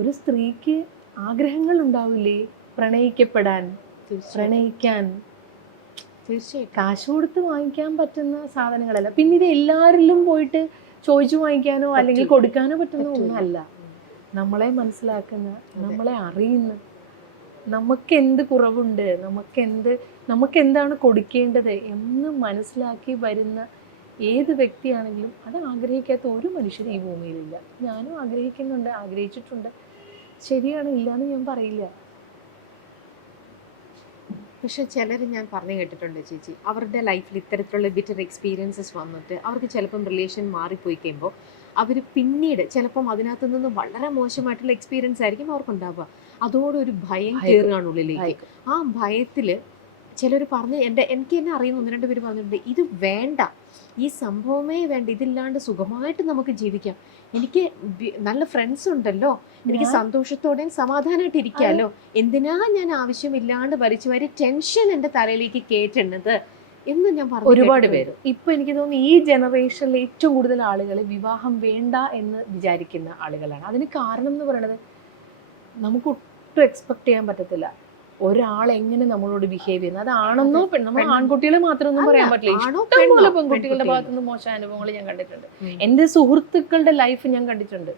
ഒരു സ്ത്രീക്ക് ആഗ്രഹങ്ങൾ ഉണ്ടാവില്ലേ പ്രണയിക്കപ്പെടാൻ, പ്രണയിക്കാൻ? തീർച്ചയായിട്ടും. കാശ് കൊടുത്ത് വാങ്ങിക്കാൻ പറ്റുന്ന സാധനങ്ങളല്ല. പിന്നെ ഇത് എല്ലാവരിലും പോയിട്ട് ചോദിച്ചു വാങ്ങിക്കാനോ അല്ലെങ്കിൽ കൊടുക്കാനോ പറ്റുന്ന ഒന്നല്ല. നമ്മളെ മനസ്സിലാക്കുന്ന, നമ്മളെ അറിയുന്ന, നമുക്ക് എന്ത് കുറവുണ്ട്, നമുക്ക് എന്താണ് കൊടുക്കേണ്ടത് എന്ന് മനസ്സിലാക്കി വരുന്ന ഏത് വ്യക്തിയാണെങ്കിലും അത് ആഗ്രഹിക്കാത്ത ഒരു മനുഷ്യനും ഈ ഭൂമിയിലില്ല. ഞാനും ആഗ്രഹിക്കുന്നുണ്ട്, ആഗ്രഹിച്ചിട്ടുണ്ട്. ശരിയാണ്, ഇല്ലാന്ന് ഞാൻ പറയില്ല. പക്ഷെ ചിലർ ഞാൻ പറഞ്ഞു കേട്ടിട്ടുണ്ട് ചേച്ചി, അവരുടെ ലൈഫിൽ ഇത്തരത്തിലുള്ള ബിറ്റർ എക്സ്പീരിയൻസസ് വന്നിട്ട് അവർക്ക് ചിലപ്പം റിലേഷൻ മാറിപ്പോയി കഴിയുമ്പോൾ അവർ പിന്നീട് ചിലപ്പം അതിനകത്ത് നിന്ന് വളരെ മോശമായിട്ടുള്ള എക്സ്പീരിയൻസ് ആയിരിക്കും അവർക്കുണ്ടാവുക. അതോടൊരു ഭയം കയറുകയാണ് ഉള്ളിലേക്ക്. ആ ഭയത്തിൽ ചിലർ പറഞ്ഞ് എനിക്ക് തന്നെ അറിയുന്ന 1-2 പേര് പറഞ്ഞിട്ടുണ്ട്, ഇത് വേണ്ട, ഈ സംഭവമേ വേണ്ട, ഇതില്ലാണ്ട് സുഖമായിട്ട് നമുക്ക് ജീവിക്കാം, എനിക്ക് നല്ല ഫ്രണ്ട്സ് ഉണ്ടല്ലോ, എനിക്ക് സന്തോഷത്തോടെയും സമാധാനമായിട്ട് ഇരിക്കാമല്ലോ, എന്തിനാ ഞാൻ ആവശ്യമില്ലാണ്ട് വരി ടെൻഷൻ എൻ്റെ തലയിലേക്ക് കേറ്റുന്നത് എന്ന് ഞാൻ പറഞ്ഞു. ഒരുപാട് പേര് ഇപ്പൊ എനിക്ക് തോന്നുന്നു ഈ ജനറേഷനിൽ ഏറ്റവും കൂടുതൽ ആളുകൾ വിവാഹം വേണ്ട എന്ന് വിചാരിക്കുന്ന ആളുകളാണ്. അതിന് കാരണം എന്ന് പറയുന്നത് നമുക്ക് ഒട്ടും എക്സ്പെക്ട് ചെയ്യാൻ പറ്റത്തില്ല ഒരാൾ എങ്ങനെ നമ്മളോട് ബിഹേവ് ചെയ്യുന്നത്. അതാണെന്നോ നമ്മൾ ആൺകുട്ടികളെ മാത്രമൊന്നും പറയാൻ പറ്റില്ല. ഇഷ്ടംപോലെ പെൺകുട്ടികളുടെ ഭാഗത്തുനിന്ന് മോശം അനുഭവങ്ങൾ ഞാൻ കണ്ടിട്ടുണ്ട്. എൻ്റെ സുഹൃത്തുക്കളുടെ ലൈഫ് ഞാൻ കണ്ടിട്ടുണ്ട്.